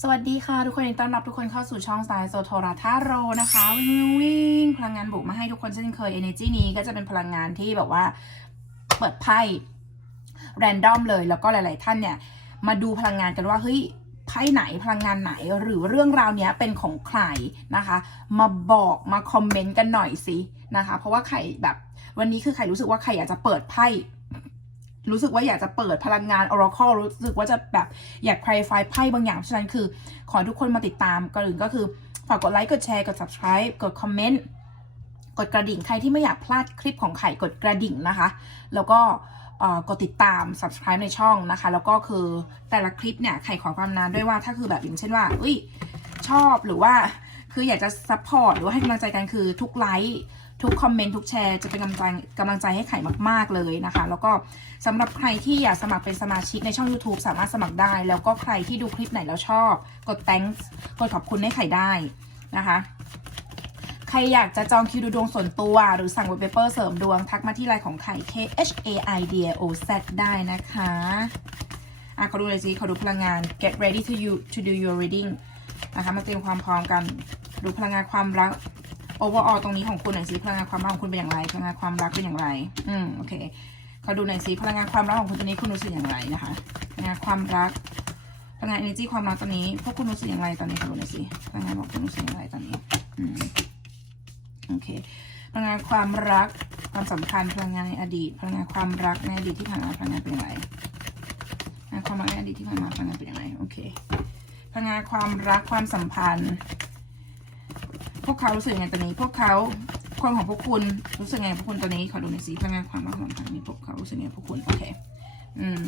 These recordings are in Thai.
สวัสดีค่ะ ทุกคนยินดีต้อนรับทุกคนเข้าสู่ช่องสายโซโทราทาโรนะคะวิ่งวิ่งพลังงานบุกมาให้ทุกคนเช่นเคย energy นี้ก็จะเป็นพลังงานที่แบบว่าเปิดไพ่แรนดอมเลย แล้วก็หลาย ๆ ท่านเนี่ย มาดูพลังงานกันว่าเฮ้ยไพ่ไหนพลังงานไหนหรือเรื่องราวเนี้ยเป็นของใครนะคะ มาบอกมาคอมเมนต์กันหน่อยสินะคะ เพราะว่าใครแบบวันนี้คือใครรู้สึกว่าใครอยากจะเปิดไพ่ รู้สึกว่าอยากจะเปิดพลังงาน Oracle รู้สึกว่าจะแบบอยาก clarify ไพ่บางอย่าง ฉะนั้นคือ ขอทุกคนมาติดตามก่อนอื่นก็คือฝากกดไลค์ กดแชร์ กด subscribe กดคอมเมนต์กดกระดิ่ง ใครที่ไม่อยากพลาดคลิปของไข่กดกระดิ่งนะคะ แล้วก็อ่อกดติดตาม subscribe ในช่องนะคะ แล้วก็คือแต่ละคลิปเนี่ย ไข่ขอความนานด้วยว่าถ้าคือแบบอย่างเช่นว่า อุ้ย ชอบหรือว่า คืออยากจะ support หรือว่าให้กำลังใจกันคือทุกไลค์ ทุกคอมเมนต์ทุกแชร์จะเป็นกำลังใจกำลังใจให้ไข่มาก ๆ เลยนะคะ แล้วก็สำหรับใครที่อยากสมัครเป็นสมาชิกในช่อง YouTube สามารถสมัครได้ แล้วก็ใครที่ดูคลิปไหนแล้วชอบ กด thanks กดขอบคุณให้ไข่ได้นะคะใครอยากจะจองคิวดูดวงส่วนตัว หรือสั่งเว็บเปเปอร์เสริมดวง ทักมาที่ไลน์ของไข่ K H A I D O Z ได้นะคะอะเขาดูเลยสิเขาดูพลังงาน get ready to you to do your reading นะคะ มาเตรียมความพร้อมกัน ดูพลังงานความรัก overall ตรงนี้ของคุณหน่อยสิพลังงานความรักของคุณเป็นอย่างไรพลังงานความรักเป็นอย่างไร อืมโอเคเขาดูหน่อยสิพลังงานความรักของคุณตอนนี้คุณรู้สึกอย่างไรนะคะพลังงานความรักพลังงาน energy ความรักตอนนี้พวกคุณรู้สึกอย่างไรตอนนี้เขาดูหน่อยสิพลังงานบอกคุณรู้สึกอย่างไรตอนนี้อืมโอเคพลังงานความรักความสัมพันธ์พลังงานในอดีต พลังงานความรักในอดีตที่ผ่านมาพลังงานเป็นอย่างไรพลังงานความรักในอดีตที่ผ่านมาพลังงานเป็นอย่างไรโอเคพลังงานความรักความสัมพันธ์ พวกเขารู้สึกยังไงตอนนี้ พวกเขาคนของพวกคุณรู้สึกไงพวกคุณตอนนี้ขอดูหน่อยสิพลังงานความรักความสัมพันธ์นี้พวกเขารู้สึกไงพวกคุณโอเคอืม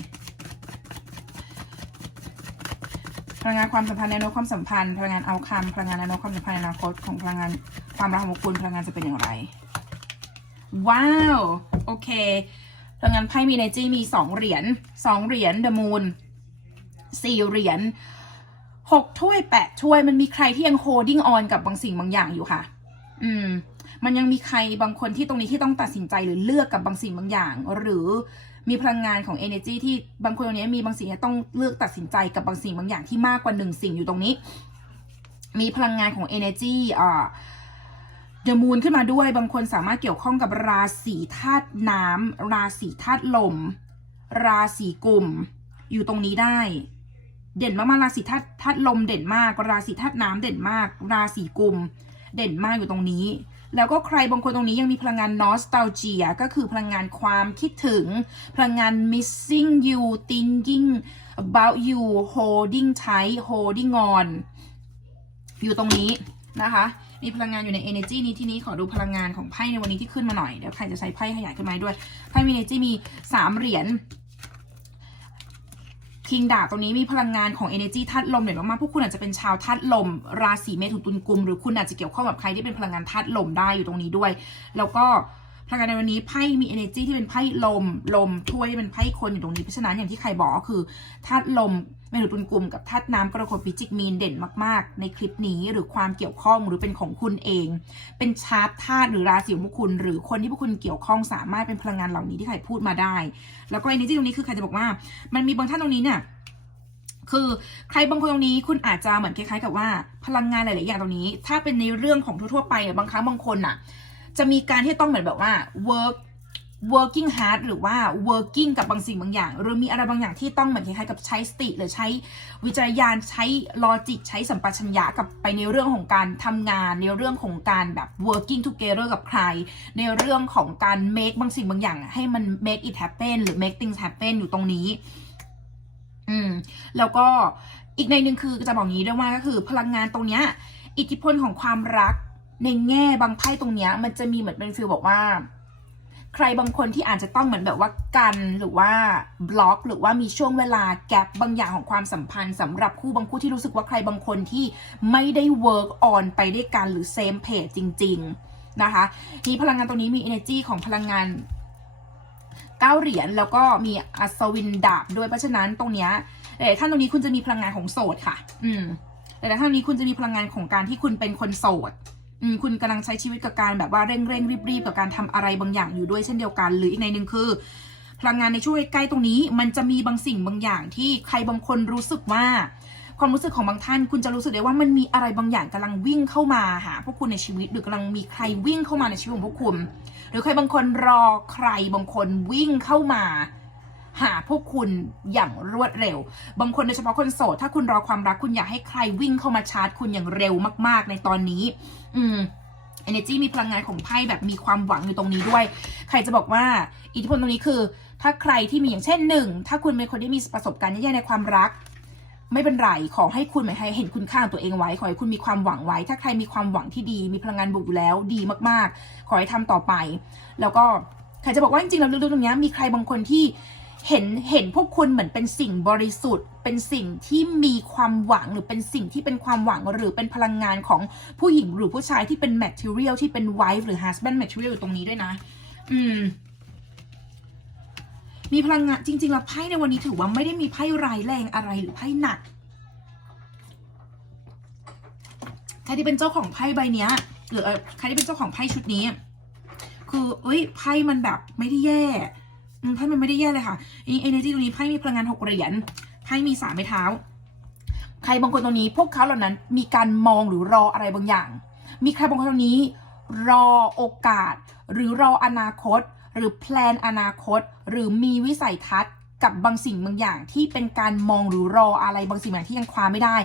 พลังงานความสัมพันธ์ในอนาคตความสัมพันธ์พลังงานเอาคำพลังงานในอนาคตความสัมพันธ์ในอนาคตของพลังงานความรักของพวกคุณพลังงานจะเป็นอย่างไร ว้าวโอเคพลังงานไพ่มี energy มีสองเหรียญสองเหรียญ the moon สี่เหรียญ หกถ้วยแปดถ้วยมันมีใครที่ยัง holding on กับบางสิ่งบางอย่างอยู่ค่ะ อืม มันยังมีใครบางคนที่ตรงนี้ที่ต้องตัดสินใจหรือเลือกกับบางสิ่งบางอย่าง หรือมีพลังงานของ energy ที่บางคนตรงนี้มีบางสิ่งที่ต้องเลือกตัดสินใจกับบางสิ่งบางอย่างที่มากกว่าหนึ่งสิ่งอยู่ตรงนี้ มีพลังงานของ energy อ่าเดอะมูนขึ้นมาด้วยบางคนสามารถเกี่ยวข้องกับราศีธาตุน้ำราศีธาตุลม ราศีกุมอยู่ตรงนี้ได้ เด่นมากๆราศีธาตุธาตุลมเด่นมาก ราศีธาตุน้ำเด่นมาก ราศีกุม เด่นมากอยู่ตรงนี้ แล้วก็ใครบางคนตรงนี้ยังมีพลังงาน nostalgia ก็คือพลังงานความคิดถึง พลังงาน missing you thinking about you holding tight holding on อยู่ตรงนี้นะคะมีพลังงานอยู่ใน energy นี้ที่นี้ขอดูพลังงานของไพ่ในวันนี้ที่ขึ้นมาหน่อย เดี๋ยวใครจะใช้ไพ่ขยายขึ้นมาด้วย ไพ่มี energy มีสามเหรียญ คิงดาบตรงนี้มีพลังงานของ energy ธาตุลมเด่ยมากๆพวกคุณอาจจะเป็นชาวธาตุลม ราศีเมถุนตุลกุม หรือคุณอาจจะเกี่ยวข้องกับใครที่เป็นพลังงานธาตุลมได้อยู่ตรงนี้ด้วย แล้วก็ พลังงานในวันนี้ไพ่มี energy ที่เป็นไพ่ลม ลมถ้วยที่เป็นไพ่คนอยู่ตรงนี้ เพราะฉะนั้นอย่างที่ใครบอกก็คือธาตุลมเมถุนตุลกุมกับธาตุน้ำกรกฎพิจิกมีนเด่นมากๆ ในคลิปนี้หรือความเกี่ยวข้องหรือเป็นของคุณเอง เป็นชาร์ตธาตุหรือราศีของกคุณ หรือคนที่พวกคุณเกี่ยวข้องสามารถเป็นพลังงานเหล่านี้ที่ใครพูดมาได้ แล้วก็ energy ตรงนี้คือใครจะบอกว่า มันมีบางท่านตรงนี้เนี่ยคือใครบางคนตรงนี้คุณอาจจะเหมือนคล้ายๆกับว่าพลังงานหลายๆอย่างตรงนี้ ถ้าเป็นในเรื่องของทั่วๆไปบางครั้งบางคนน่ะ จะมีการที่ต้องเหมือนแบบว่า work working hard หรือว่า working กับบางสิ่งบางอย่าง หรือมีอะไรบางอย่างที่ต้องเหมือนคล้ายๆกับใช้สติ หรือใช้วิจารยานใช้ลอจิกใช้สัมปชัญญะกับไปในเรื่องของการทำงาน ในเรื่องของการแบบ working together กับใคร ในเรื่องของการ make บางสิ่งบางอย่าง ให้มัน make it happen หรือ make things happen อยู่ตรงนี้ อืม แล้วก็อีกในหนึ่งคือจะบอกงี้ด้วยว่าก็คือ พลังงานตรงเนี้ย อิทธิพลของความรัก ในแง่บางไพ่ตรงเนี้ย มันจะมีเหมือนเป็นฟีลบอกว่า ใครบางคนที่อาจจะต้องเหมือนแบบว่ากันหรือว่าบล็อก หรือว่ามีช่วงเวลาแกลบบางอย่างของความสัมพันธ์สำหรับคู่บางคู่ที่รู้สึกว่าใครบางคนที่ไม่ได้ work on ไปด้วยกันหรือ same page จริง ๆนะคะนี่พลังงานตรงนี้มี energy ของพลังงานก้าเหรียญแล้วก็มีอัศวินดาบด้วยเพราะฉะนั้นตรงเนี้ยหลายท่านตรงนี้คุณจะมีพลังงานของโสดค่ะ อืมหลายท่านตรงนี้คุณจะมีพลังงานของการที่คุณเป็นคนโสด คุณกำลังใช้ชีวิตกับการแบบว่าเร่งเร่งรีบรีบกับการทำอะไรบางอย่างอยู่ด้วยเช่นเดียวกัน หรืออีกในหนึ่งคือ พลังงานในช่วงใกล้ๆตรงนี้ มันจะมีบางสิ่งบางอย่างที่ใครบางคนรู้สึกว่า ความรู้สึกของบางท่าน คุณจะรู้สึกได้ว่ามันมีอะไรบางอย่างกำลังวิ่งเข้ามาหาพวกคุณในชีวิตหรือกำลังมีใครวิ่งเข้ามาในชีวิตของพวกคุณ หรือใครบางคนรอใครบางคนวิ่งเข้ามา หาพวกคุณอย่างรวดเร็ว บางคนโดยเฉพาะคนโสด ถ้าคุณรอความรักคุณอยากให้ใครวิ่งเข้ามาชาร์จคุณอย่างเร็วมาก ๆ ในตอนนี้ อืม energy มีพลังงานของไพ่แบบมีความหวังอยู่ตรงนี้ด้วย ใครจะบอกว่าอิทธิพลตรงนี้คือ ถ้าใครที่มีอย่างเช่นหนึ่ง ถ้าคุณเป็นคนที่มีประสบการณ์แย่ๆในความรัก ไม่เป็นไร ขอให้คุณหมายให้เห็นคุณค่างตัวเองไว้ ขอให้คุณมีความหวังไว้ ถ้าใครมีความหวังที่ดี มีพลังงานบวกอยู่แล้วดีมากๆ ขอให้ทำต่อไป แล้วก็ใครจะบอกว่าจริงๆแล้วลึกๆตรงเนี้ยมีใครบางคนที่ เห็นเห็นพวกคุณเหมือนเป็นสิ่งบริสุทธิ์ เป็นสิ่งที่มีความหวังหรือเป็นสิ่งที่เป็นความหวังหรือเป็นพลังงานของผู้หญิงหรือผู้ชายที่เป็น material ที่เป็น wife หรือ husband material อยู่ตรงนี้ด้วยนะ อืม มีพลังงานจริงๆแล้วไพ่ในวันนี้ถือว่าไม่ได้มีไพ่ร้ายแรงอะไรหรือไพ่หนักใครที่เป็นเจ้าของไพ่ใบเนี้ย หรือใครที่เป็นเจ้าของไพ่ชุดนี้ คือเอ้ยไพ่มันแบบไม่ได้แย่ ไพ่มันไม่ได้แย่เลยค่ะนี่เอเนจีตรงนี้ไพ่มีพลังงานหกเหรียญไพ่มีสามไม้เท้า ใครบางคนตรงนี้ พวกเขาเหล่านั้นมีการมองหรือรออะไรบางอย่าง มีใครบางคนตรงนี้ รอโอกาส หรือรออนาคต หรือแพลนอนาคต หรือมีวิสัยทัศน์กับบางสิ่งบางอย่าง ที่เป็นการมองหรือรออะไรบางสิ่งบางอย่างที่ยังคว้าไม่ได้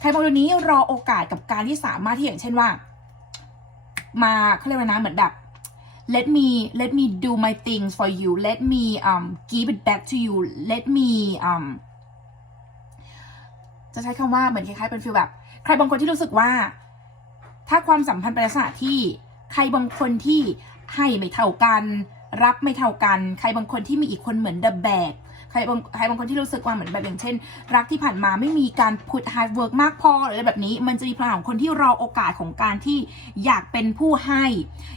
ใครบางคนนี้รอโอกาสกับการที่สามารถที่อย่างเช่นว่า มาเขาเรียกว่านะเหมือนแบบ let me let me do my things for you let me um give it back to you let me um จะใช้คำว่าเหมือนคล้ายๆเป็นฟีลแบบ ใครบางคนที่รู้สึกว่า ถ้าความสัมพันธ์เป็นลักษณะที่ใครบางคนที่ให้ไม่เท่ากัน รับไม่เท่ากัน ใครบางคนที่มีอีกคนเหมือนเดอะแบก ใครบางใครบางคนที่รู้สึกว่าเหมือนแบบอย่างเช่น รักที่ผ่านมาไม่มีการพุทไฮเวิร์กมากพอหรืออะไรแบบนี้ มันจะมีพลังของคนที่รอโอกาสของการที่อยากเป็นผู้ให้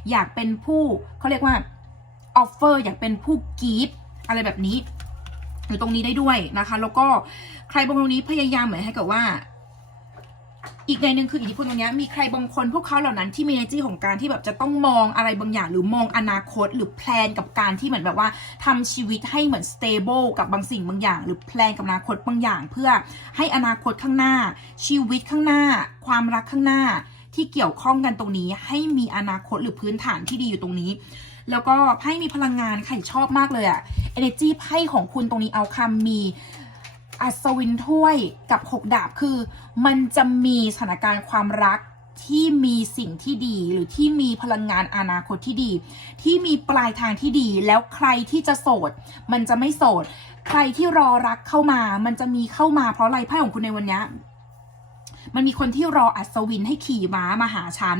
อยากเป็นผู้เขาเรียกว่าออฟเฟอร์อยากเป็นผู้กีฟอะไรแบบนี้อยู่ตรงนี้ได้ด้วยนะคะ แล้วก็ใครบางคนนี้พยายามเหมือนให้กับว่า อีกในหนึ่งคืออิทธิพลตรงเนี้ยมีใครบางคนพวกเขาเหล่านั้นที่มี energy ของการที่แบบจะต้องมองอะไรบางอย่าง หรือมองอนาคตหรือแพลนกับการที่เหมือนแบบว่าทำชีวิตให้เหมือน stable กับบางสิ่งบางอย่าง หรือแพลนกับอนาคตบางอย่าง เพื่อให้อนาคตข้างหน้า ชีวิตข้างหน้า ความรักข้างหน้าที่เกี่ยวข้องกันตรงนี้ ให้มีอนาคตหรือพื้นฐานที่ดีอยู่ตรงนี้ แล้วก็ไพ่มีพลังงานใครชอบมากเลยอะ energy ไพ่ของคุณตรงนี้เอาคำมี อัศวินถ้วยกับหกดาบคือ มันจะมีสถานการณ์ความรักที่มีสิ่งที่ดีหรือที่มีพลังงานอนาคตที่ดี ที่มีปลายทางที่ดีแล้วใครที่จะโสด มันจะไม่โสด ใครที่รอรักเข้ามา มันจะมีเข้ามาเพราะอะไรไพ่ของคุณในวันนี้มันมีคนที่รออัศวินให้ขี่ม้ามาหาฉัน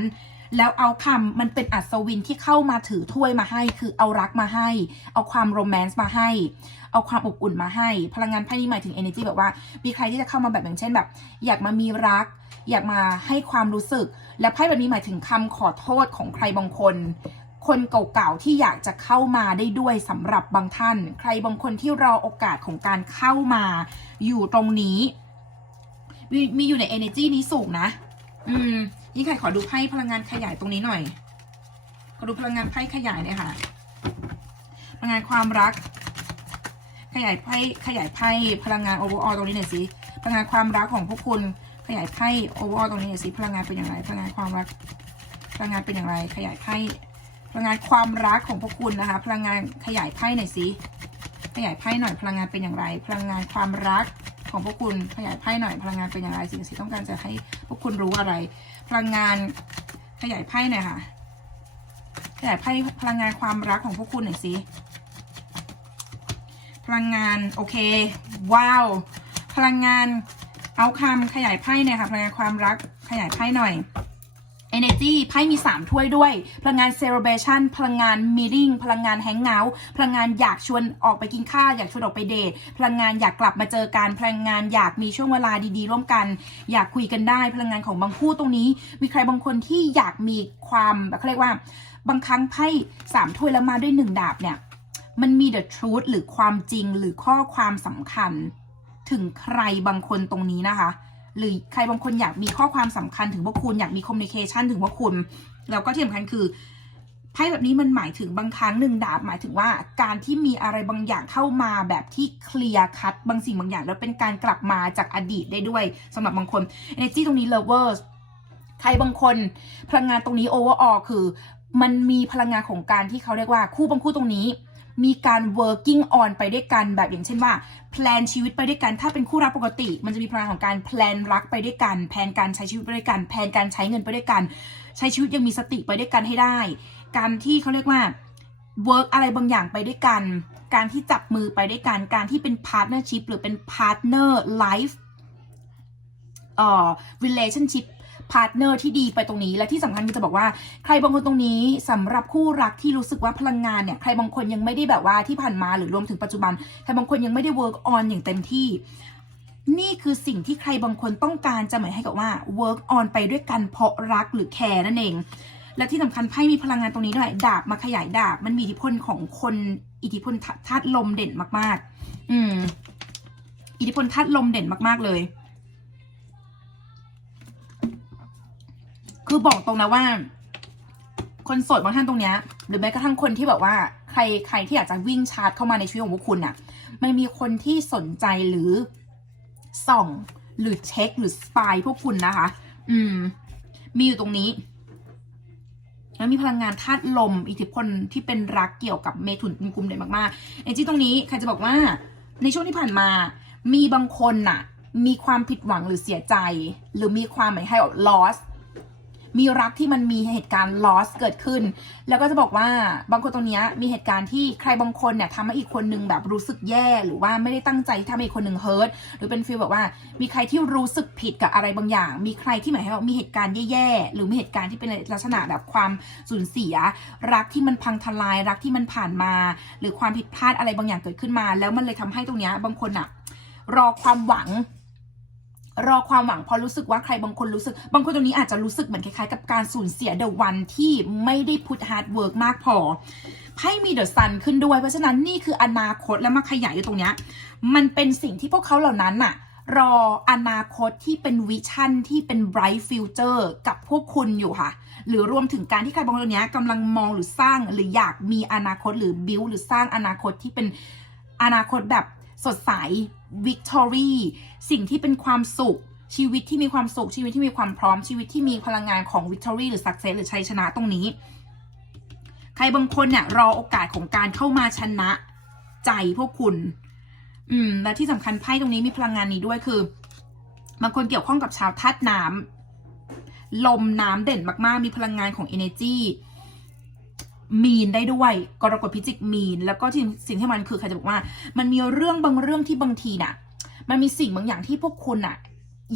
แล้วเอาคำมันเป็นอัศวินที่เข้ามาถือถ้วยมาให้ คือเอารักมาให้ เอาความโรแมนต์มาให้ เอาความอบอุ่นมาให้ พลังงานไพ่นี้หมายถึง energy แบบว่า มีใครที่จะเข้ามาแบบอย่างเช่นแบบ อยากมามีรัก อยากมาให้ความรู้สึก และไพ่แบบนี้หมายถึงคำขอโทษของใครบางคนคนเก่าๆที่อยากจะเข้ามาได้ด้วยสำหรับบางท่าน ใครบางคนที่รอโอกาสของการเข้ามา อยู่ตรงนี้ มีมีอยู่ใน energy นี้สูงนะ อืม นี่ใครขอดูไพ่พลังงานขยายตรงนี้หน่อย ขอดูพลังงานไพ่ขยายหน่ยค่ะ พลังงานความรัก ขยายไพ่ขยายไพ่พลังงานโอเวอร์ออตรงนี้หน่อยสิ พลังงานความรักของพวกคุณ ขยายไพ่โอเวอร์ออตรงนี้หน่อยสิ พลังงานเป็นอย่างไร พลังงานความรัก พลังงานเป็นอย่างไร ขยายไพ่ พลังงานความรักของพวกคุณนะคะ พลังงานขยายไพ่หน่อยสิ ขยายไพ่หน่อย พลังงานเป็นอย่างไร พลังงานความรักของพวกคุณขยายไพ่หน่อยพลังงานเป็นอย่างไรสิ่งที่ต้องการจะให้พวกคุณรู้อะไร พลังงานขยายไพ่หน่อยค่ะ ขยายไพ่พลังงานความรักของพวกคุณหน่อยสิ พลังงานโอเค ว้าว พลังงานเอาคำขยายไพ่หน่อยค่ะ พลังงานความรักขยายไพ่หน่อย energy ไพ่มี 3 ถ้วยด้วย พลังงาน celebration พลังงาน meeting พลังงาน hang out พลังงานอยากชวนออกไปกินข้าว อยากชวนออกไปเดท พลังงานอยากกลับมาเจอกัน พลังงานอยากมีช่วงเวลาดีๆ ร่วมกัน อยากคุยกันได้ พลังงานของบางคู่ตรงนี้ มีใครบางคนที่อยากมีความเขาเรียกว่า บางครั้งไพ่สามถ้วยแล้วมาด้วยหนึ่งดาบเนี่ย มันมี the truth หรือความจริงหรือข้อความสำคัญ ถึงใครบางคนตรงนี้นะคะ หรือใครบางคนอยากมีข้อความสำคัญถึงพวกคุณอยากมี communication ถึงพวกคุณ แล้วก็ที่สำคัญคือไพ่แบบนี้มันหมายถึงบางครั้งหนึ่งดาบหมายถึงว่าการที่มีอะไรบางอย่างเข้ามาแบบที่เคลียร์คัดบางสิ่งบางอย่าง แล้วเป็นการกลับมาจากอดีตได้ด้วยสำหรับบางคน energy ตรงนี้ lovers ใครบางคนพลังงานตรงนี้ overall คือ มันมีพลังงานของการที่เขาเรียกว่าคู่บางคู่ตรงนี้ มีการ working on ไปด้วยกันแบบอย่างเช่นว่าแพลนชีวิตไปด้วยกัน ถ้าเป็นคู่รักปกติ มันจะมีพลังของการแพลนรักไปด้วยกันแพลนการใช้ชีวิตไปด้วยกันแพลนการใช้เงินไปด้วยกัน ใช้ชีวิตยังมีสติไปด้วยกันให้ได้ การที่เขาเรียกว่า work อะไรบางอย่างไปด้วยกัน การที่จับมือไปด้วยกัน การที่เป็น partnership หรือเป็น partner life เอ่อ relationship partner ที่ดีไปตรงนี้ และที่สำคัญคือจะบอกว่าใครบางคนตรงนี้สำหรับคู่รักที่รู้สึกว่าพลังงานเนี่ยใครบางคนยังไม่ได้แบบว่าที่ผ่านมาหรือรวมถึงปัจจุบันใครบางคนยังไม่ได้ work on อย่างเต็มที่นี่คือสิ่งที่ใครบางคนต้องการจะหมายให้กับว่า work on ไปด้วยกันเพราะรักหรือแคร์นั่นเอง และที่สำคัญไพ่มีพลังงานตรงนี้ด้วย ดาบมาขยายดาบ มันมีอิทธิพลของคนอิทธิพลธาตุลมเด่นมาก ๆ อืม อิทธิพลธาตุลมเด่นมาก ๆ เลย คือบอกตรงนะว่า คนโสดบางท่านตรงเนี้ย หรือแม้กระทั่งคนที่แบบว่า ใครใครที่อยากจะวิ่งชาร์จเข้ามาในชีวิตของพวกคุณน่ะ มันมีคนที่สนใจหรือส่องหรือเช็คหรือสปายพวกคุณนะคะ อืม มีอยู่ตรงนี้ แล้วมีพลังงานธาตุลม อิทธิพลที่เป็นรักเกี่ยวกับเมถุนเป็นกลุ่มเด่นมากๆไอจีตรงนี้ใครจะบอกว่าในช่วงที่ผ่านมา มีบางคนน่ะ มีความผิดหวังหรือเสียใจ หรือมีความหมายให้ loss มีรักที่มันมีเหตุการณ์ loss เกิดขึ้น แล้วก็จะบอกว่าบางคนตรงนี้มีเหตุการณ์ที่ใครบางคนเนี่ยทำให้อีกคนนึงแบบรู้สึกแย่ หรือว่าไม่ได้ตั้งใจทำให้อีกคนนึง hurt หรือเป็นฟีลแบบว่า มีใครที่รู้สึกผิดกับอะไรบางอย่าง มีใครที่หมายให้ว่ามีเหตุการณ์แย่ๆหรือมีเหตุการณ์ที่เป็นลักษณะแบบความสูญเสีย รักที่มันพังทลายรักที่มันผ่านมา หรือความผิดพลาดอะไรบางอย่างเกิดขึ้นมา แล้วมันเลยทำให้ตรงนี้บางคนอะรอความหวัง รอความหวังเพอรู้สึกว่าใครบางคนรู้สึก บางคนตรงนี้อาจจะรู้สึกเหมือนคล้ายๆ กับการสูญเสียเดอะวันที่ไม่ได้พุทฮาร์ดเวิร์กมากพอไพ่มีเดอะซันขึ้นด้วย เพราะฉะนั้นนี่คืออนาคตและมาขยายอยู่ตรงเนี้ยมันเป็นสิ่งที่พวกเขาเหล่านั้นน่ะรออนาคตที่เป็นวิชั่นที่เป็น bright future กับพวกคุณอยู่ค่ะ หรือรวมถึงการที่ใครบางคนเนี้ยกำลังมองหรือสร้างหรืออยากมีอนาคตหรือ build หรือสร้างอนาคตที่เป็นอนาคตแบบ สดใส victory สิ่งที่เป็นความสุข ชีวิตที่มีความสุข ชีวิตที่มีความพร้อมชีวิตที่มีพลังงานของ victory หรือ success หรือชัยชนะตรงนี้ ใครบางคนเนี่ยรอโอกาสของการเข้ามาชนะใจพวกคุณ อืม และที่สำคัญไพ่ตรงนี้มีพลังงานนี้ด้วยคือบางคนเกี่ยวข้องกับชาวธาตุน้ำลมน้ำเด่นมากๆ มีพลังงานของ energy มีนได้ด้วยกรกฎพิจิกมีน แล้วก็ที่สิ่งที่มันคือใครจะบอกว่า มันมีเรื่องบางเรื่องที่บางทีน่ะ มันมีสิ่งบางอย่างที่พวกคุณน่ะ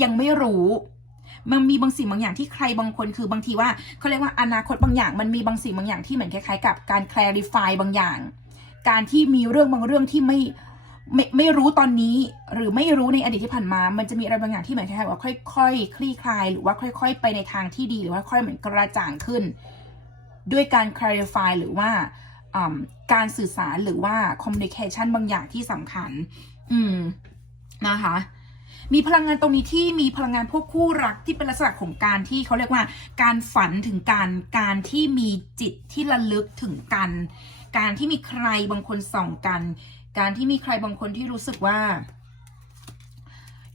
ยังไม่รู้มันมีบางสิ่งบางอย่างที่ใครบางคนคือบางทีว่าเขาเรียกว่าอนาคตบางอย่าง มันมีบางสิ่งบางอย่างที่เหมือนคล้ายๆ กับการ clarify บางอย่าง การที่มีเรื่องบางเรื่องที่ไม่ไม่ไม่รู้ตอนนี้ หรือไม่รู้ในอดีตที่ผ่านมา มันจะมีอะไรบางอย่างที่เหมือนคล้ายๆว่าค่อยๆคลี่คลาย หรือว่าค่อย ๆ ไปในทางที่ดีหรือว่าค่อยเหมือนกระจ่างขึ้น ด้วยการ clarify หรือว่าการสื่อสารหรือว่า communication บางอย่างที่สำคัญ อืม นะคะมีพลังงานตรงนี้ที่มีพลังงานพวกคู่รักที่เป็นลักษณะของการที่เขาเรียกว่า การฝันถึงการการที่มีจิตที่ระลึกถึงกัน การที่มีใครบางคนส่องกัน การที่มีใครบางคนที่รู้สึกว่า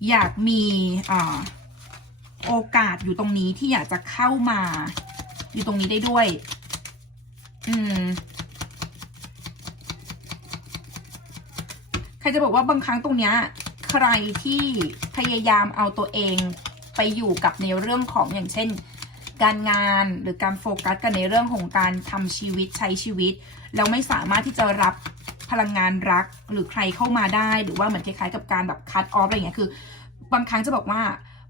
อยากมีอโอกาสอยู่ตรงนี้ที่อยากจะเข้ามา อยู่ตรงนี้ได้ด้วย อืมใครจะบอกว่าบางครั้งตรงเนี้ยใครที่พยายามเอาตัวเองไปอยู่กับในเรื่องของอย่างเช่น การงานหรือการโฟกัสกันในเรื่องของการทำชีวิตใช้ชีวิตแล้วไม่สามารถที่จะรับพลังงานรักหรือใครเข้ามาได้หรือว่าเหมือนคล้ายๆกับการแบบคัดออฟอะไรเงี้ยคือ บางครั้งจะบอกว่า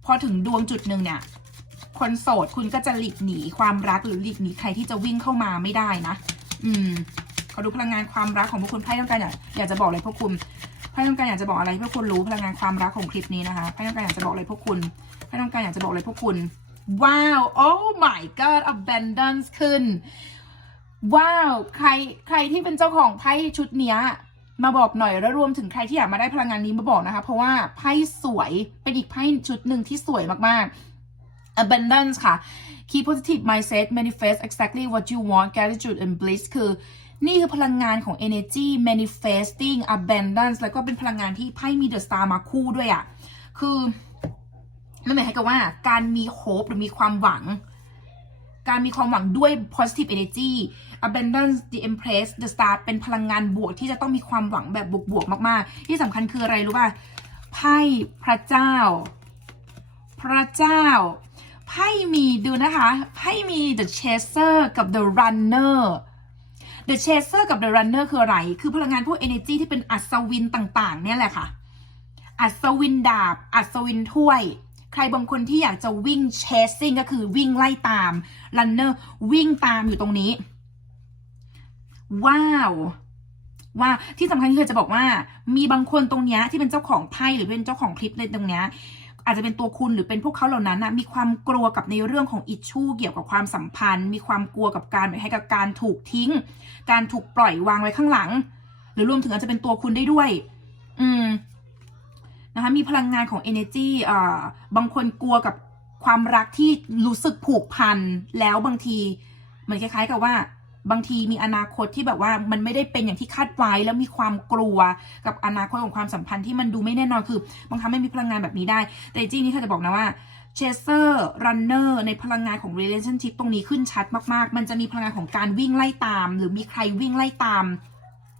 พอถึงดวงจุดหนึ่งเนี่ย คนโสดคุณก็จะหลีกหนีความรักหรือหลีกหนีใครที่จะวิ่งเข้ามาไม่ได้นะ อืมขอดูพลังงานความรักของพวกคุณไพ่ต้องการอยากอยากจะบอกอะไรพวกคุณไพ่ต้องการอยากจะบอกอะไรให้พวกคุณรู้พลังงานความรักของคลิปนี้นะคะไพ่ต้องการอยากจะบอกอะไรพวกคุณไพ่ต้องการอยากจะบอกอะไรพวกคุณว้าว oh my god abundance ขึ้น ว้าว ใครใครที่เป็นเจ้าของไพ่ชุดเนี้ยมาบอกหน่อยแล้วรวมถึงใครที่อยากมาได้พลังงานนี้มาบอกนะคะ เพราะว่าไพ่สวยเป็นอีกไพ่ชุดหนึ่งที่สวยมาก abundance ค่ะ keep positive mindset manifest exactly what you want gratitude and bliss คือ นี่คือพลังงานของ energy manifesting abundance แล้วก็เป็นพลังงานที่ไพ่มี the star มาคู่ด้วยอะ่ะ คือนั่นหมายความว่าการมี hope หรือมีความหวัง การมีความหวังด้วย positive energy abundance the empress the star เป็นพลังงานบวกที่จะต้องมีความหวังแบบบวกๆมากๆ ที่สำคัญคืออะไรรู้ป่ะไพ่พระเจ้า พระเจ้า ไพ่มีดูนะคะไพ่มี the chaser กับ the runner the chaser กับ the runner คืออะไร คือพลังงานพวก energy ที่เป็นอัศวินต่างๆ เนี่ยแหละค่ะ อัศวินดาบ อัศวินถ้วย ใครบางคนที่อยากจะวิ่ง chasing ก็คือวิ่งไล่ตาม runner วิ่งตามอยู่ตรงนี้ ว้าวว่าที่สำคัญคือจะบอกว่ามีบางคนตรงเนี้ยที่เป็นเจ้าของไพ่หรือเป็นเจ้าของคลิปในตรงเนี้ย อาจจะเป็นตัวคุณหรือเป็นพวกเขาเหล่านั้นนะมีความกลัวกับในเรื่องของอิชชูเกี่ยวกับความสัมพันธ์ มีความกลัวกับการให้กับการถูกทิ้ง การถูกปล่อยวางไว้ข้างหลัง หรือรวมถึงอาจจะเป็นตัวคุณได้ด้วย อืมนะคะมีพลังงานของ energy อ่าบางคนกลัวกับความรักที่รู้สึกผูกพันแล้วบางทีเหมือนคล้ายๆกับว่า บางทีมีอนาคตที่แบบว่ามันไม่ได้เป็นอย่างที่คาดไว้แล้วมีความกลัวกับอนาคตของความสัมพันธ์ที่มันดูไม่แน่นอนคือบางครั้งไม่มีพลังงานแบบนี้ได้ แต่จริงๆนี่ค่ะจะบอกนะว่า chaser runner ในพลังงานของ relationship ตรงนี้ขึ้นชัดมากๆ มันจะมีพลังงานของการวิ่งไล่ตาม หรือมีใครวิ่งไล่ตาม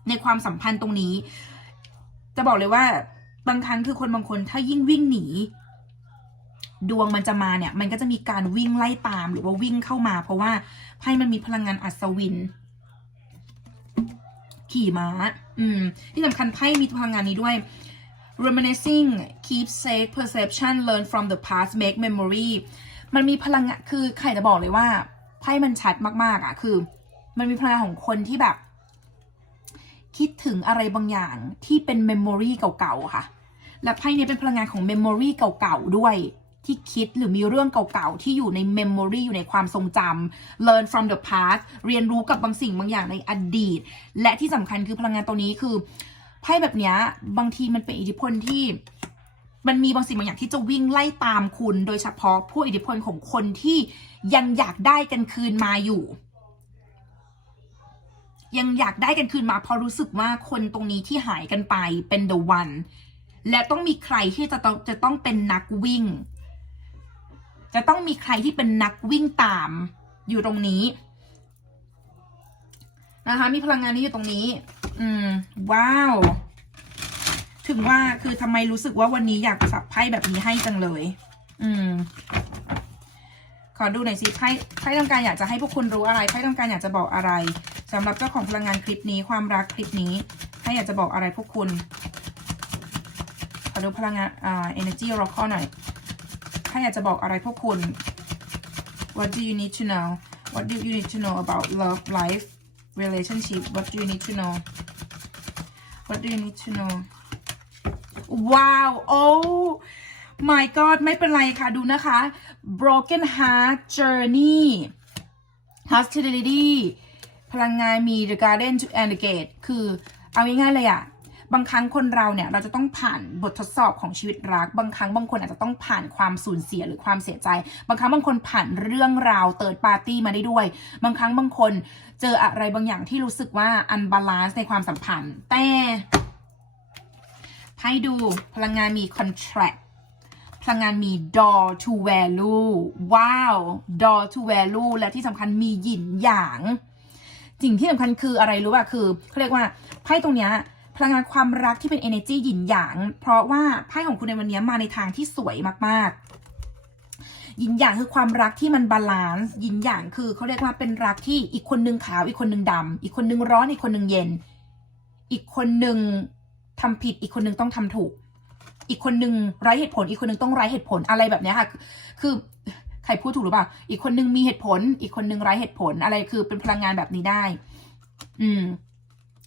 ในความสัมพันธ์ตรงนี้ จะบอกเลยว่าบางครั้งคือคนบางคนถ้ายิ่งวิ่งหนี ดวงมันจะมาเนี่ย มันก็จะมีการวิ่งไล่ตามหรือว่าวิ่งเข้ามา เพราะว่าไพ่มันมีพลังงานอัศวิน ขี่ม้า อืม ที่สำคัญไพ่มีพลังงานนี้ด้วย reminiscing keep safe perception learn from the past make memory มันมีพลังงานคือใครจะบอกเลยว่าไพ่มันชัดมาก ๆ อะ คือ มันมีพลังงานของคนที่แบบ คิดถึงอะไรบางอย่างที่เป็นเมมโมรีเก่า ๆ ค่ะ และไพ่นี้เป็นพลังงานของเมมโมรีเก่า ๆ ด้วย ที่คิดหรือมีเรื่องเก่าๆ ที่อยู่ในเมมโมรีอยู่ในความทรงจำ learn from the past เรียนรู้กับบางสิ่งบางอย่างในอดีต และที่สำคัญคือพลังงานตัวนี้คือไพ่แบบนี้บางทีมันเป็นอิทธิพลที่มันมีบางสิ่งบางอย่างที่จะวิ่งไล่ตามคุณ โดยเฉพาะผู้อิทธิพลของคนที่ยังอยากได้กันคืนมาอยู่ ยังอยากได้กันคืนมาเพราะรู้สึกว่าคนตรงนี้ที่หายกันไปเป็น the one และต้องมีใครที่จะต้องจะต้องเป็นนักวิ่ง จะต้องมีใครที่เป็นนักวิ่งตามอยู่ตรงนี้นะคะ มีพลังงานนี้อยู่ตรงนี้ อืม ว้าว ถึงว่าคือทำไมรู้สึกว่าวันนี้อยากสับไพ่แบบนี้ให้จังเลย อืม ขอดูหน่อยสิไพ่ไพ่ต้องการอยากจะให้พวกคุณรู้อะไรไพ่ต้องการอยากจะบอกอะไรสำหรับเจ้าของพลังงานคลิปนี้ความรักคลิปนี้ไพ่อยากจะบอกอะไรพวกคุณ ขอดูพลังงานอ่า energy oracle หน่อย ไพ่อยากจะบอกอะไรพวกคุณ what do you need to know what do you need to know about love life relationship what do you need to know what do you need to know ว้าว โอ้ my god ไม่เป็นไรค่ะ ดูนะคะ broken heart journey hostility พลังงานมี the garden to and the gate คือเอาง่ายๆเลยอะ บางครั้งคนเราเนี่ยเราจะต้องผ่านบททดสอบของชีวิตรัก บางครั้งบางคนอาจจะต้องผ่านความสูญเสียหรือความเสียใจ บางครั้งบางคนผ่านเรื่องราวเติร์ดปาร์ตี้มาได้ด้วย บางครั้งบางคนเจออะไรบางอย่างที่รู้สึกว่า unbalance ในความสัมพันธ์ แต่ให้ดูพลังงานมี contract พลังงานมี door to value ว้าว door to value และที่สำคัญมีหยินหยาง สิ่งที่สำคัญคืออะไรรู้ป่ะ คือเขาเรียกว่าไพ่ตรงเนี้ย ลังงานความรักที่เป็น energy หยินหยาง เพราะว่าไพ่ของคุณในวันนี้มาในทางที่สวยมากๆ หยินหยางคือความรักที่มันบาลานซ์หยินหยางคือเขาเรียกว่าเป็นรักที่อีกคนนึงขาวอีกคนนึงดำอีกคนนึงร้อนอีกคนนึงเย็น อีกคนนึงทำผิดอีกคนนึงต้องทำถูก อีกคนนึงไร้เหตุผล อีกคนนึงต้องไร้เหตุผลอะไรแบบนี้ค่ะ คือใครพูดถูกหรือเปล่า อีกคนนึงมีเหตุผล อีกคนนึงไร้เหตุผล อะไรคือเป็นพลังงานแบบนี้ได้ อืม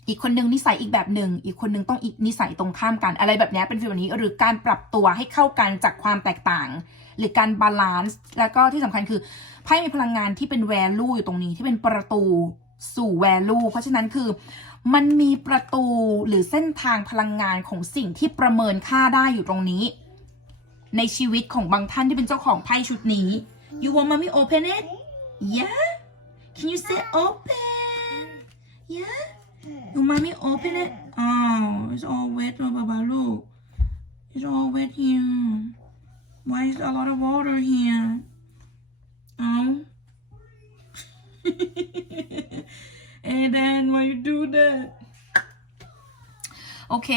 อีกคนนึงนิสัยอีกแบบหนึ่งอีกคนนึงต้องอีกนิสัยตรงข้ามกันอะไรแบบนี้เป็นฟีลแบบนี้หรือการปรับตัวให้เข้ากันจากความแตกต่าง หรือการบาลานซ์แล้วก็ที่สำคัญคือไพ่มีพลังงานที่เป็นแวลูอยู่ตรงนี้ที่เป็นประตูสู่แวลูเพราะฉะนั้นคือมันมีประตูหรือเส้นทางพลังงานของสิ่งที่ประเมินค่าได้อยู่ตรงนี้ ในชีวิตของบางท่านที่เป็นเจ้าของไพ่ชุดนี้ you want mommy open it yeah can you say open yeah Mommy, open it. Oh, it's all wet, Baba. Look. It's all wet here. Why is a lot of water here? Oh. and then why you do that? โอเค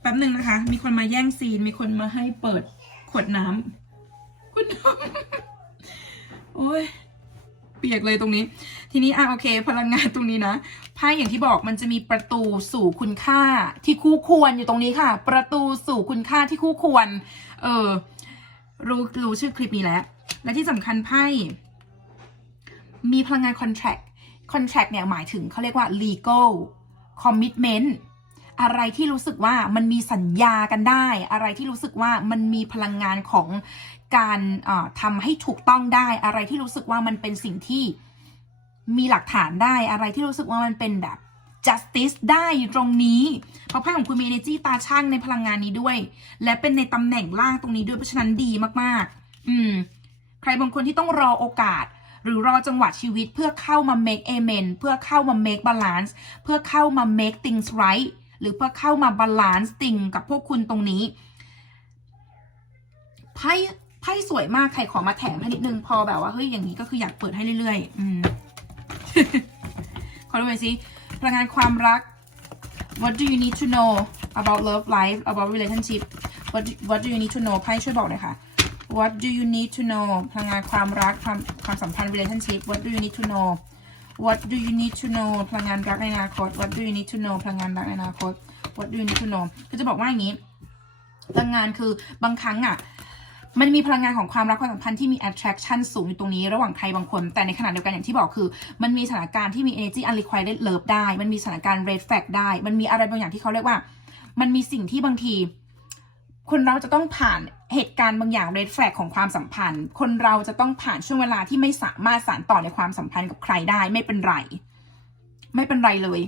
แป๊บหนึ่งนะคะ มีคนมาแย่งซีน มีคนมาให้เปิดขวดน้ำคุณน้ำโอ้ย เปียกเลยตรงนี้ ทีนี้อะโอเค พลังงานตรงนี้นะไพ่อย่างที่บอกมันจะมีประตูสู่คุณค่าที่คู่ควรอยู่ตรงนี้ค่ะ ประตูสู่คุณค่าที่คู่ควร เออ รู้รู้ชื่อคลิปนี้แล้ว และที่สำคัญไพ่มีพลังงาน contract contract เนี่ยหมายถึงเขาเรียกว่า legal commitment อะไรที่รู้สึกว่ามันมีสัญญากันได้ อะไรที่รู้สึกว่ามันมีพลังงานของการทำให้ถูกต้องได้ อะไรที่รู้สึกว่ามันเป็นสิ่งที่ มีหลักฐานได้อะไรที่รู้สึกว่ามันเป็นแบบ justice ได้อยู่ตรงนี้ เพราะไพ่ของคุณมี energy ตาช่างในพลังงานนี้ด้วย และเป็นในตำแหน่งล่างตรงนี้ด้วยเพราะฉะนั้นดีมากๆ อืม ใครบางคนที่ต้องรอโอกาส หรือรอจังหวะชีวิตเพื่อเข้ามา make amen เพื่อเข้ามา make balance เพื่อเข้ามา make things right หรือเพื่อเข้ามา balance thing กับพวกคุณตรงนี้ไพ่ไพ่สวยมากใครขอมาแถมให้นิดนึงพอแบบว่าเฮ้ยอย่างนี้ก็คืออยากเปิดให้เรื่อยๆ อืม ขอดูหน่อยสิพลังงานความรัก What do you need to know about love life about relationship What do, What do you need to know ไพ่ช่วยบอกหน่อยค่ะ What do you need to know พลังงานความรักความความสัมพันธ์ relationship What do you need to know What do you need to know พลังงานรักในอนาคต What do you need to know พลังงานรักในอนาคต What do you need to know คือจะบอกว่าอย่างนี้พลังงานคือบางครั้งอะ มันมีพลังงานของความรักความสัมพันธ์ที่มี attraction สูงอยู่ตรงนี้ระหว่างใครบางคน แต่ในขณะเดียวกันอย่างที่บอกคือ มันมีสถานการณ์ที่มี energy unrequited love ได้ มันมีสถานการณ์ red flag ได้ มันมีอะไรบางอย่างที่เขาเรียกว่า มันมีสิ่งที่บางที คนเราจะต้องผ่านเหตุการณ์บางอย่าง red flag ของความสัมพันธ์ คนเราจะต้องผ่านช่วงเวลาที่ไม่สามารถสานต่อในความสัมพันธ์กับใครได้ ไม่เป็นไร ไม่เป็นไรเลย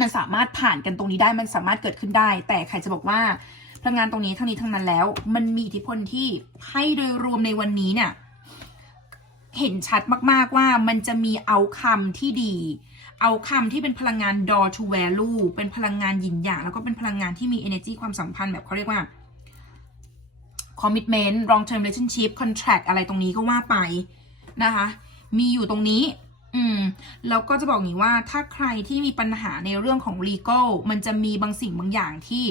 มันสามารถผ่านกันตรงนี้ได้ มันสามารถเกิดขึ้นได้ แต่ใครจะบอกว่า พลังงานตรงนี้ทั้งนี้ทั้งนั้นแล้ว มันมีอิทธิพลที่ให้โดยรวมในวันนี้เนี่ยเห็นชัดมากๆว่ามันจะมีเอาคำที่ดี เอาคำที่เป็นพลังงาน door to value เป็นพลังงานหยินหยางแล้วก็เป็นพลังงานที่มี energy ความสัมพันธ์แบบเขาเรียกว่า commitment long term relationship contract อะไรตรงนี้ก็ว่าไปนะคะ มีอยู่ตรงนี้ อืม แล้วก็จะบอกอย่างนี้ว่าถ้าใครที่มีปัญหาในเรื่องของ legal มันจะมีบางสิ่งบางอย่างที่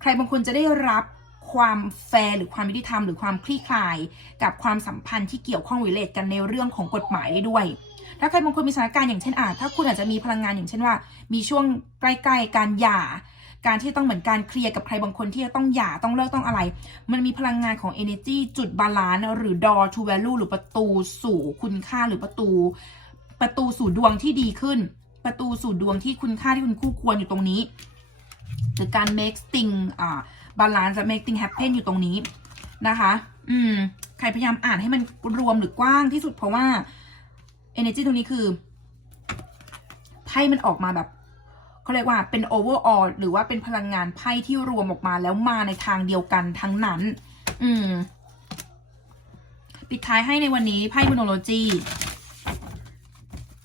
ใครบางคนจะได้รับความแฟร์หรือความยุติธรรมหรือความคลี่คลาย กับความสัมพันธ์ที่เกี่ยวข้องวิเลตกันในเรื่องของกฎหมายได้ด้วย ถ้าใครบางคนมีสถานการณ์อย่างเช่นอาจถ้าคุณอาจจะมีพลังงานอย่างเช่นว่า มีช่วงใกล้ๆการหย่า การที่ต้องเหมือนการเคลียร์กับใครบางคนที่จะต้องหย่าต้องเลิกต้องอะไร มันมีพลังงานของ energy จุดบาลานซ์หรือ door to value หรือประตูสู่คุณค่าหรือประตู ประตูสู่ดวงที่ดีขึ้น ประตูสู่ดวงที่คุณค่าที่คุณคู่ควรอยู่ตรงนี้ หรือการ make thing อ่า balance และ make thing happen อยู่ตรงนี้นะคะ อืม ใครพยายามอ่านให้มันรวมหรือกว้างที่สุดเพราะว่า energy ตรงนี้คือไพ่มันออกมาแบบเขาเรียกว่าเป็น overall หรือว่าเป็นพลังงานไพ่ที่รวมออกมาแล้วมาในทางเดียวกันทั้งนั้น อืม ปิดท้ายให้ในวันนี้ไพ่ monology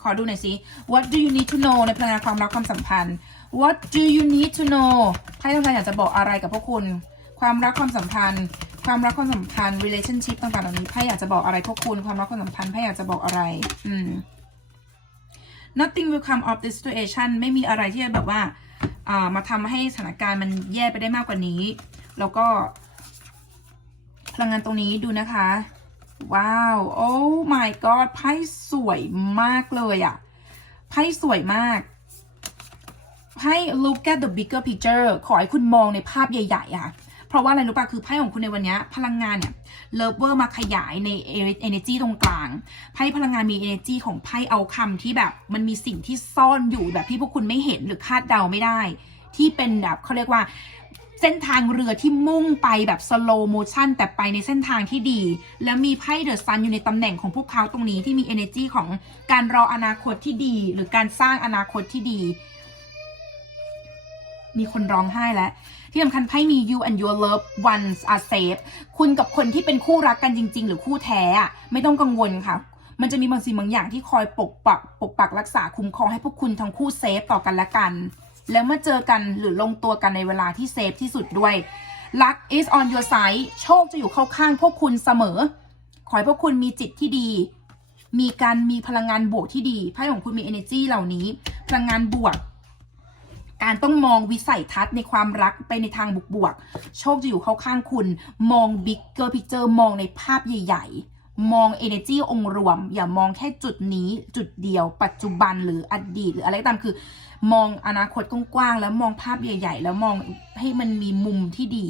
ขอดูหน่อยสิ What do you need to know ในพลังงานความรักความสัมพันธ์ What do you need to know ไพ่ต้องการอยากจะบอกอะไรกับพวกคุณ ความรักความสัมพันธ์ ความรักความสัมพันธ์ relationship ต่างๆเหล่านี้ไพ่อยากจะบอกอะไรพวกคุณ ความรักความสัมพันธ์ไพ่อยากจะบอกอะไร อืม nothing will come of this situation ไม่มีอะไรที่จะแบบว่าอ่ามาทำให้สถานการณ์มันแย่ไปได้มากกว่านี้ แล้วก็ พลังงานตรงนี้ดูนะคะ ว้าว โอ้ my god ไพ่สวยมากเลยอะ ไพ่สวยมาก ไพ่ look at the bigger picture ขอให้คุณมองในภาพใหญ่ๆอะเพราะว่าอะไรรู้ป่ะ คือไพ่ของคุณในวันนี้พลังงานเนี่ยเลเวอร์มาขยายใน energy ตรงกลาง ไพ่พลังงานมี energy ของไพ่เอาคำที่แบบ มันมีสิ่งที่ซ่อนอยู่แบบที่พวกคุณไม่เห็นหรือคาดเดาไม่ได้ ที่เป็นแบบเขาเรียกว่าเส้นทางเรือที่มุ่งไปแบบ slow motion แต่ไปในเส้นทางที่ดี แล้วมีไพ่เดอะซันอยู่ในตำแหน่งของพวกเขาตรงนี้ที่มี energy ของการรออนาคตที่ดี หรือการสร้างอนาคตที่ดี มีคนร้องไห้แล้ว ที่สำคัญไพ่มี you and your loved ones are safe คุณกับคนที่เป็นคู่รักกันจริง ๆ หรือคู่แท้อะไม่ต้องกังวลค่ะ มันจะมีบางสิ่งบางอย่างที่คอยปกปักปกปักรักษาคุ้มครองให้พวกคุณทั้งคู่เซฟต่อกันและกัน แล้วเมื่อเจอกันหรือลงตัวกันในเวลาที่เซฟที่สุดด้วย luck is on your side โชคจะอยู่เข้าข้างพวกคุณเสมอ ขอให้พวกคุณมีจิตที่ดี มีการมีพลังงานบวกที่ดีไพ่ของคุณมี energy เหล่านี้ พลังงานบวก การต้องมองวิสัยทัศน์ในความรักไปในทางบวกๆ โชคจะอยู่เข้าข้างคุณ มอง bigger picture มองในภาพใหญ่ ๆ มอง energy องค์รวม อย่ามองแค่จุดนี้จุดเดียว ปัจจุบันหรืออดีตหรืออะไรก็ตามคือ มองอนาคตกว้างๆแล้วมองภาพใหญ่ ๆ แล้วมองให้มันมีมุมที่ดี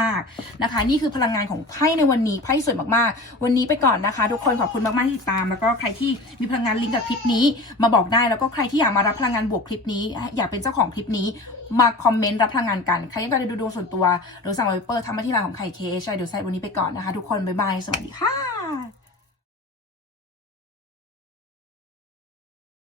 มาก ๆนะคะ นี่คือพลังงานของไพ่ในวันนี้ไพ่สวยมากๆ วันนี้ไปก่อนนะคะ ทุกคนขอบคุณมากๆที่ติดตาม แล้วก็ใครที่มีพลังงานลิงก์กับคลิปนี้ มาบอกได้แล้วก็ใครที่อยากมารับพลังงานบวกคลิปนี้ อยากเป็นเจ้าของคลิปนี้มาคอมเมนต์รับพลังงานกันใครอยากจะดูดวงส่วนตัวหรือสั่งไวเปอร์ทำมาที่ร้านของไข่เคใช่เดี๋ยวใส่วันนี้ไปก่อนนะคะ ทุกคนบ๊ายบายสวัสดีค่ะ